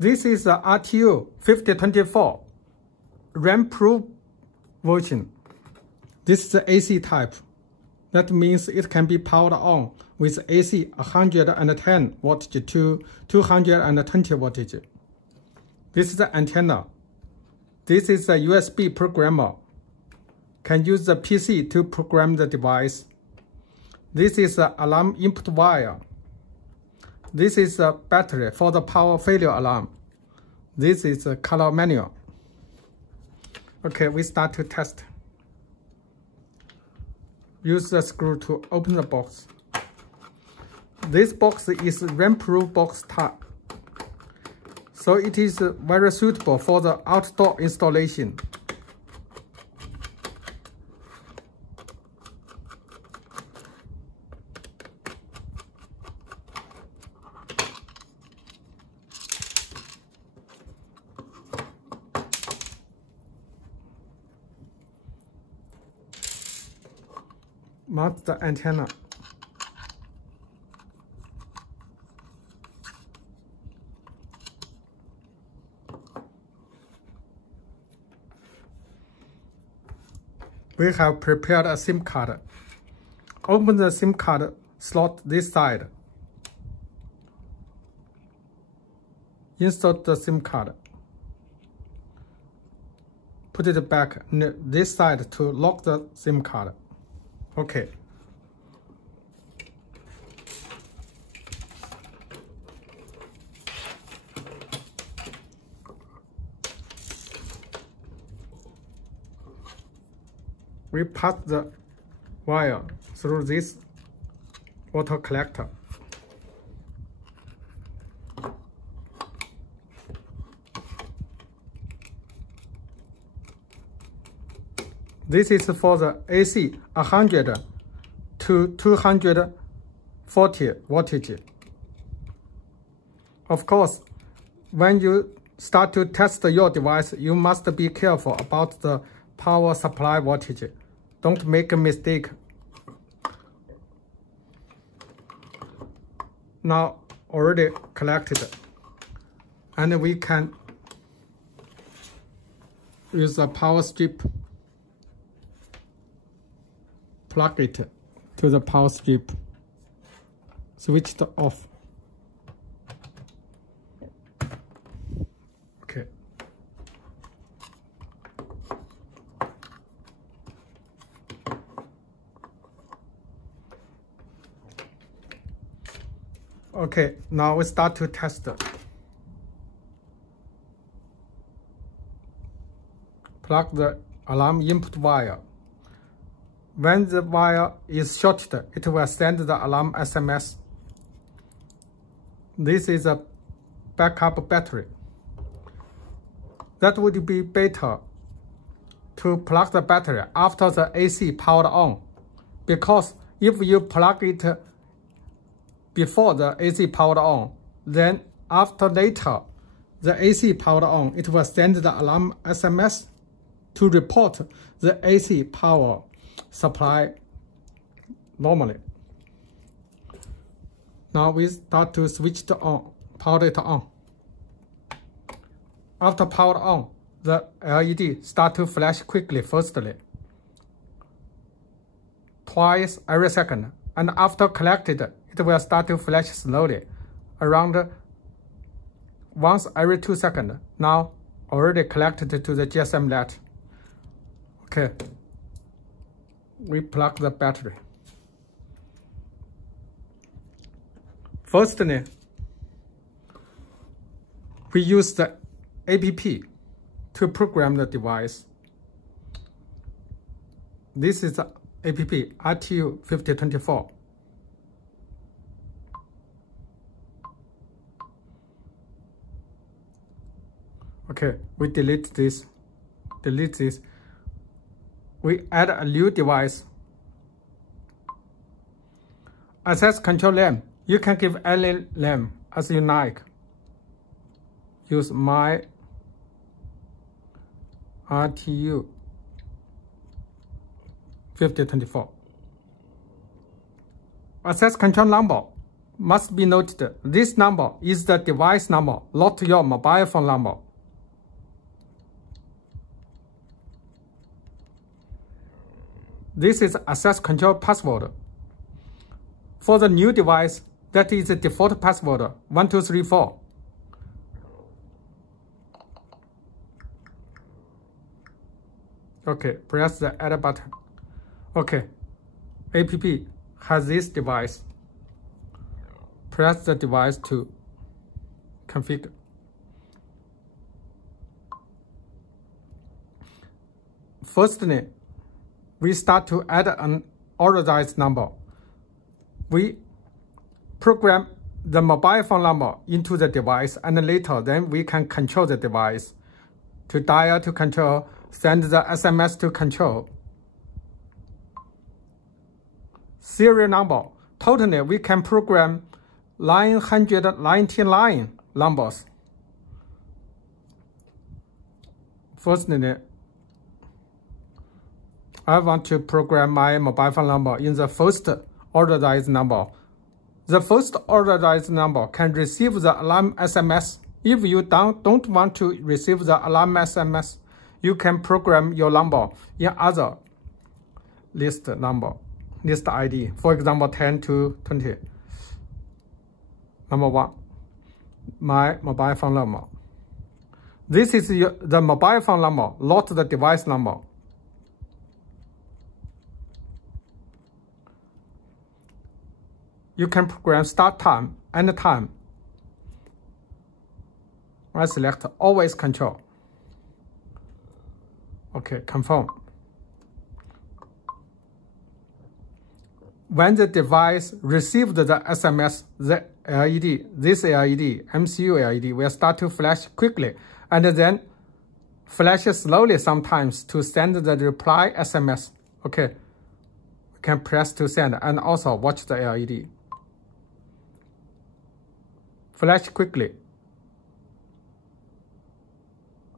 This is the RTU5024 rain-proof version. This is the AC type. That means it can be powered on with AC 110 voltage to 220 voltage. This is the antenna. This is a USB programmer. Can use the PC to program the device. This is the alarm input wire. This is a battery for the power failure alarm. This is a color manual. Okay, we start to test. Use the screw to open the box. This box is rain-proof box type, so it is very suitable for the outdoor installation. Mount the antenna. We have prepared a SIM card. Open the SIM card slot this side. Insert the SIM card. Put it back this side to lock the SIM card. Okay. We pass the wire through this water collector. This is for the AC 100 to 240 voltage. Of course, when you start to test your device, you must be careful about the power supply voltage. Don't make a mistake. Now already collected, and we can use a power strip. Plug it to the power strip. Switch it off. Okay. Okay, now we start to test. Plug the alarm input wire. When the wire is shorted, it will send the alarm SMS. This is a backup battery. That would be better to plug the battery after the AC powered on, because if you plug it before the AC powered on, then after later the AC powered on, it will send the alarm SMS to report the AC power supply normally. Now we start to switch it on, power it on. After powered on, the LED start to flash quickly firstly, twice every second, and after collected, it will start to flash slowly, around once every 2 seconds. Now already collected to the GSM latch. Okay. We plug the battery. Firstly, we use the app to program the device. This is the app RTU5024. Okay, we delete this. We add a new device. Access control name. You can give any name as you like. Use my RTU5024. Access control number. must be noted, this number is the device number, not your mobile phone number. This is access control password. For the new device, that is the default password, 1234. Okay, press the add button. Okay, app has this device. Press the device to configure. Firstly, we start to add an authorized number. We program the mobile phone number into the device, and later then we can control the device to dial to control, send the SMS to control. Serial number. Totally, we can program 999 numbers. Firstly, I want to program my mobile phone number in the first authorized number. The first authorized number can receive the alarm SMS. If you don't want to receive the alarm SMS, you can program your number in other list ID. For example, 10 to 20. Number 1, my mobile phone number. This is the mobile phone number, not the device number. You can program start time, end time. I select always control. Okay, confirm. When the device received the SMS, the LED, this LED, MCU LED, will start to flash quickly and then flash slowly sometimes to send the reply SMS. Okay, we can press to send and also watch the LED. Flash quickly.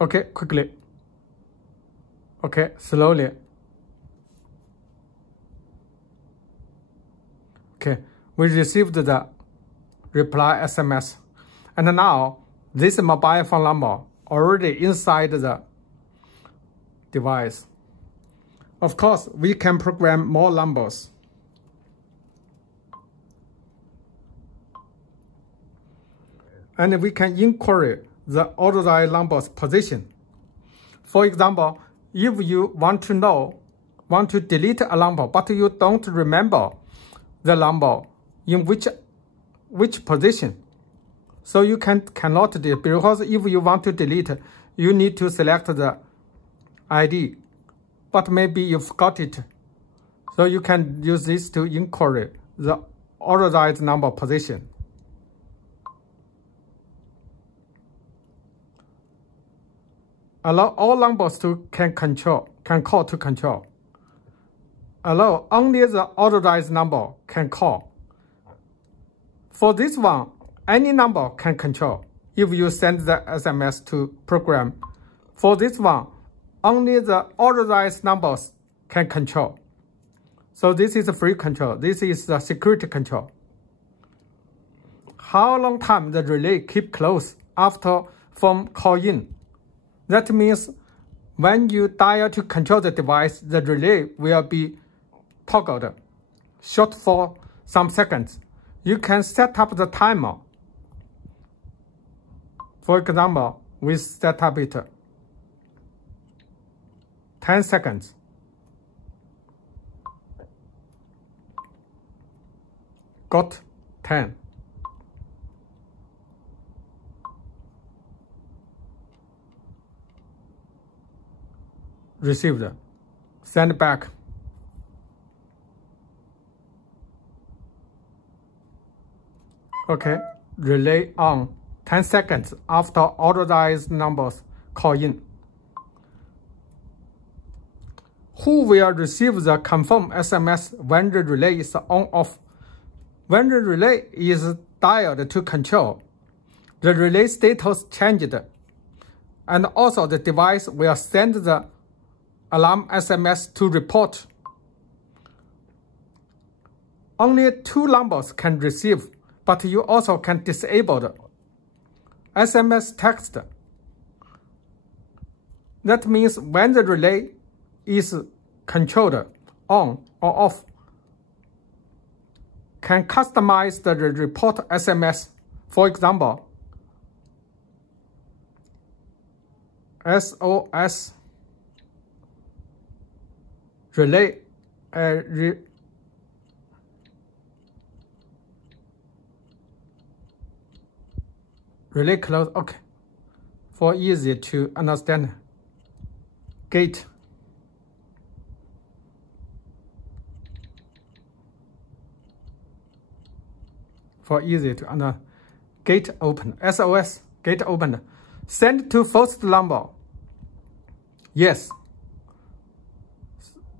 Okay, quickly. Okay, slowly. Okay, we received the reply SMS. And now, this mobile phone number already inside the device. Of course, we can program more numbers. And we can inquiry the authorized number's position. For example, if you want to delete a number, but you don't remember the number in which position, so you cannot delete, because if you want to delete, you need to select the ID, but maybe you forgot it. So you can use this to inquiry the authorized number position. Allow all numbers can call to control. Allow only the authorized number can call. For this one, any number can control if you send the SMS to program. For this one, only the authorized numbers can control. So this is a free control. This is the security control. How long time the relay keep closed after phone call in? That means when you dial to control the device, the relay will be toggled, short for some seconds. You can set up the timer. For example, we set up it 10 seconds. Got 10. Received. Send back. Okay, relay on 10 seconds after authorized numbers call in. Who will receive the confirm SMS when the relay is on off? When the relay is dialed to control, the relay status changed, and also the device will send the alarm SMS to report. Only 2 numbers can receive but you also can disable the SMS text. That means when the relay is controlled on or off, can customize the report SMS. For example, SOS relay relay close. Okay, for easy to understand. Gate. For easy to understand. Gate open. SOS gate opened. Send to first number. Yes.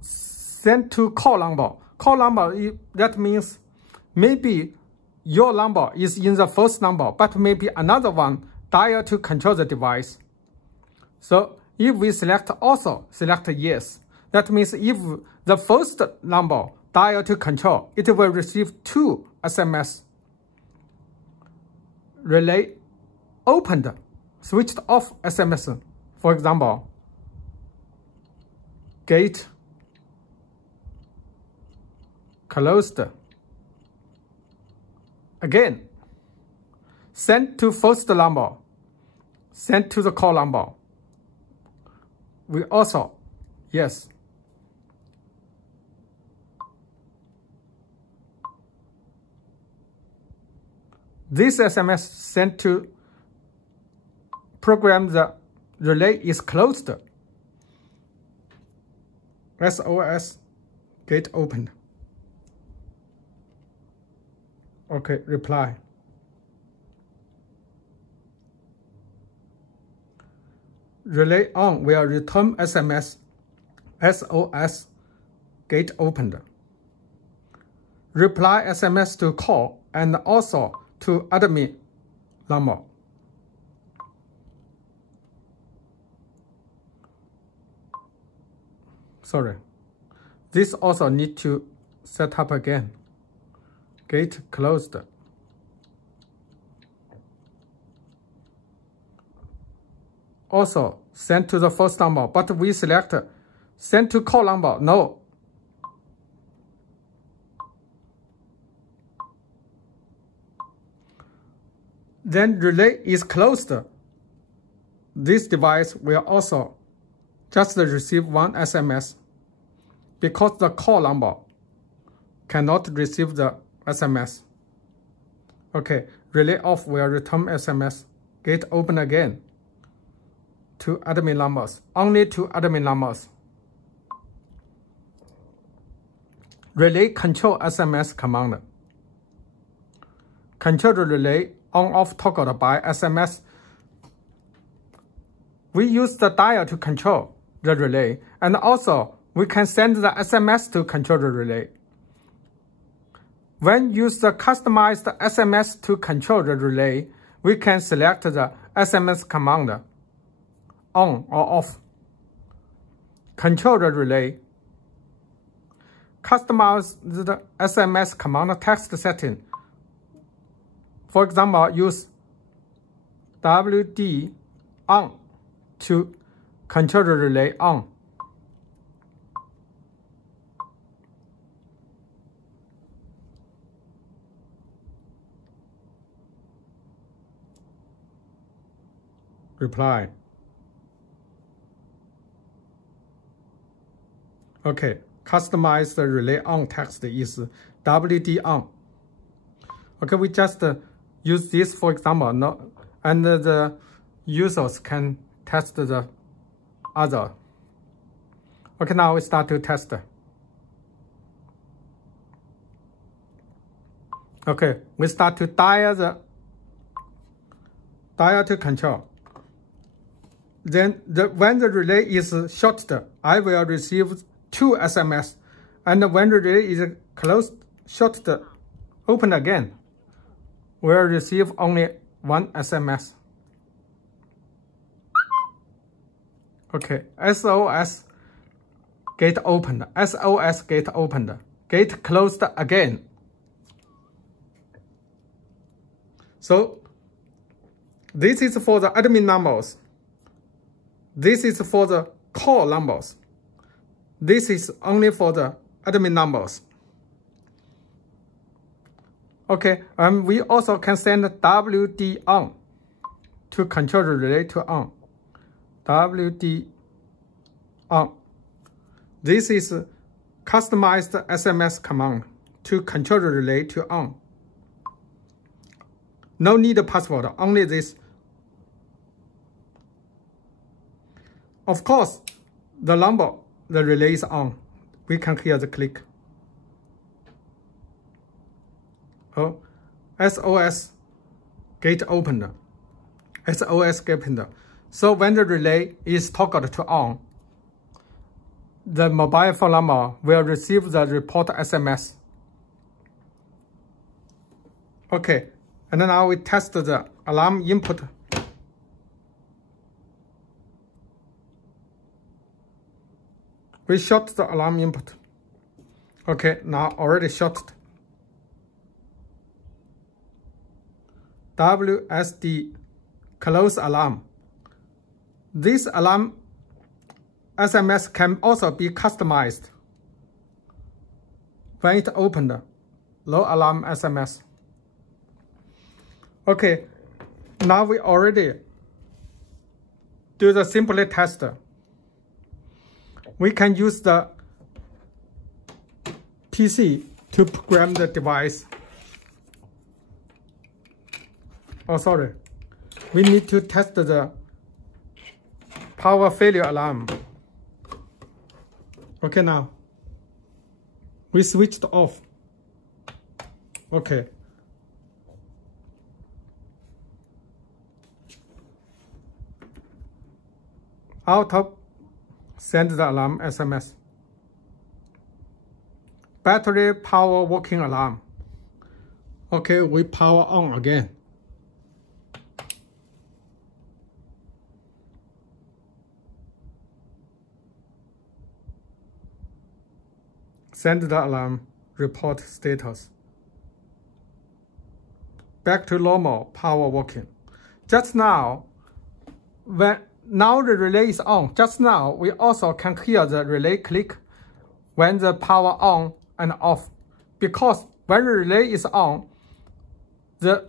Send to call number. Call number, that means maybe your number is in the first number, but maybe another one dial to control the device. So if we select also, select yes. That means if the first number dial to control, it will receive 2 SMS. Relay opened, switched off SMS. For example, gate closed. Again, send to first number, send to the call number. We also, yes. This SMS sent to program the relay is closed. SOS gate opened. Okay, reply. Relay on will return SMS. SOS gate opened. Reply SMS to call and also to admin number. Sorry. This also need to set up again. Gate closed. Also send to the first number, but we select send to call number. No. Then relay is closed. This device will also just receive 1 SMS because the call number cannot receive the SMS. Okay, relay off will return SMS. Gate open again. To admin numbers. Only to admin numbers. Relay control SMS command. Control the relay on-off toggled by SMS. We use the dial to control the relay, and also we can send the SMS to control the relay. When use the customized SMS to control the relay, we can select the SMS command on or off. Control the relay. Customize the SMS command text setting. For example, use WD on to control the relay on. Reply. Okay, customize the relay on text is WD on. Okay, we just use this for example, no, and the users can test the other. Okay, now we start to test. Okay, we start to dial to control. Then when the relay is shorted, I will receive 2 SMS, and when the relay is closed, shorted, open again, will receive only 1 SMS. Okay, SOS gate opened, SOS gate opened, gate closed again. So this is for the admin numbers. This is for the call numbers. This is only for the admin numbers. Okay, and we also can send WD on to control the relay to on. WD on. This is customized SMS command to control the relay to on. No need a password, only this. Of course, the number, the relay is on. We can hear the click. Oh, SOS gate opened. SOS gate opened. So when the relay is toggled to on, the mobile phone number will receive the report SMS. Okay, and now we test the alarm input. We shot the alarm input. Okay, now already shot. WSD close alarm. This alarm SMS can also be customized when it opened. Low alarm SMS. Okay, now we already do the simply test. We can use the PC to program the device. Oh, sorry. We need to test the power failure alarm. Okay, now we switched off. Okay. Auto send the alarm SMS. Battery power working alarm. Okay, we power on again. Send the alarm, report status. Back to normal power working. Just now, now the relay is on. Just now, we also can hear the relay click when the power on and off. Because when the relay is on, the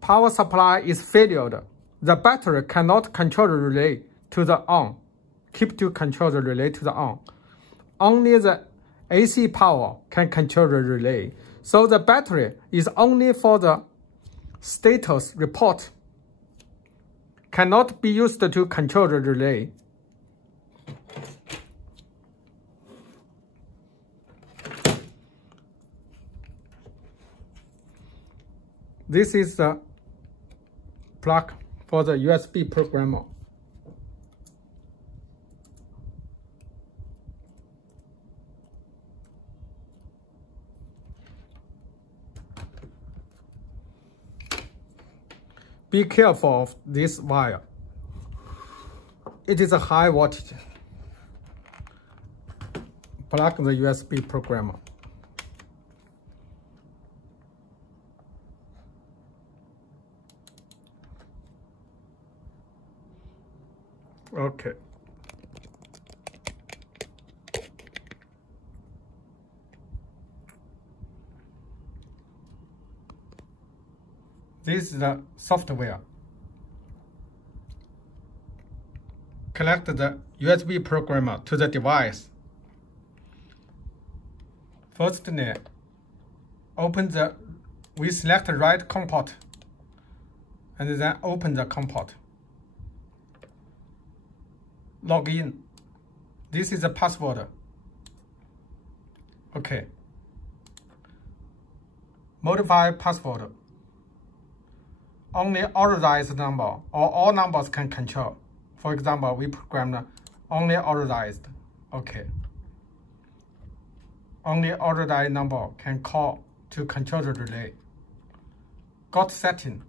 power supply is failed. The battery cannot control the relay to the on. Keep to control the relay to the on. Only the AC power can control the relay. So the battery is only for the status report. Cannot be used to control the relay. This is the plug for the USB programmer. Be careful of this wire. It is a high voltage. Plug the USB programmer. Okay. This is the software. Connect the USB programmer to the device. Firstly, we select the right COM port and then open the COM port. Log in. This is the password. Okay. Modify password. Only authorized number or all numbers can control. For example, we programmed only authorized. Okay. Only authorized number can call to control the relay. Got setting.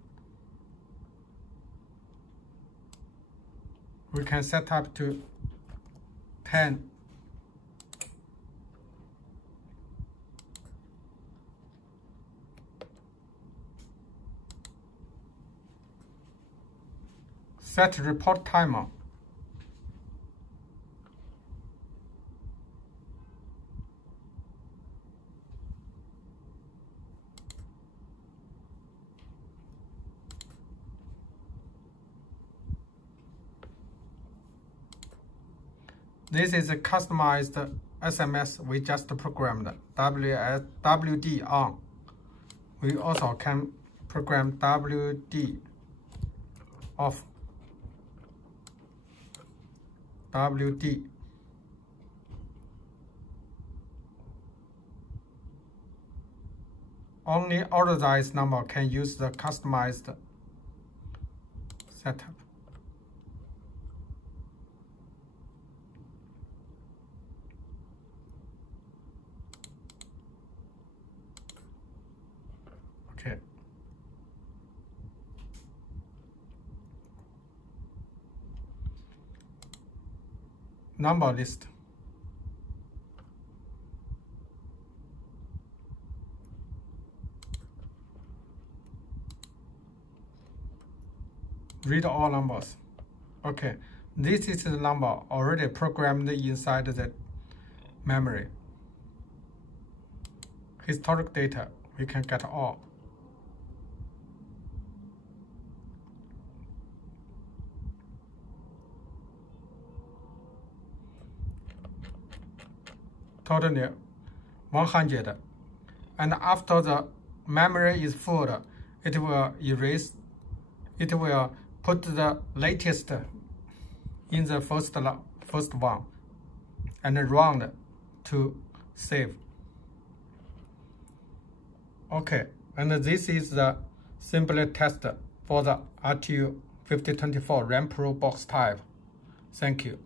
We can set up to 10. Set report timer. This is a customized SMS we just programmed, WD on. We also can program WD off, WD. Only authorized number can use the customized setup. Okay. Number list. Read all numbers. Okay, this is the number already programmed inside the memory. Historic data, we can get all. Totally 100. And after the memory is full, it will erase, it will put the latest in the first one and round to save. Okay, and this is the simple test for the RTU5024 Rain Pro box type. Thank you.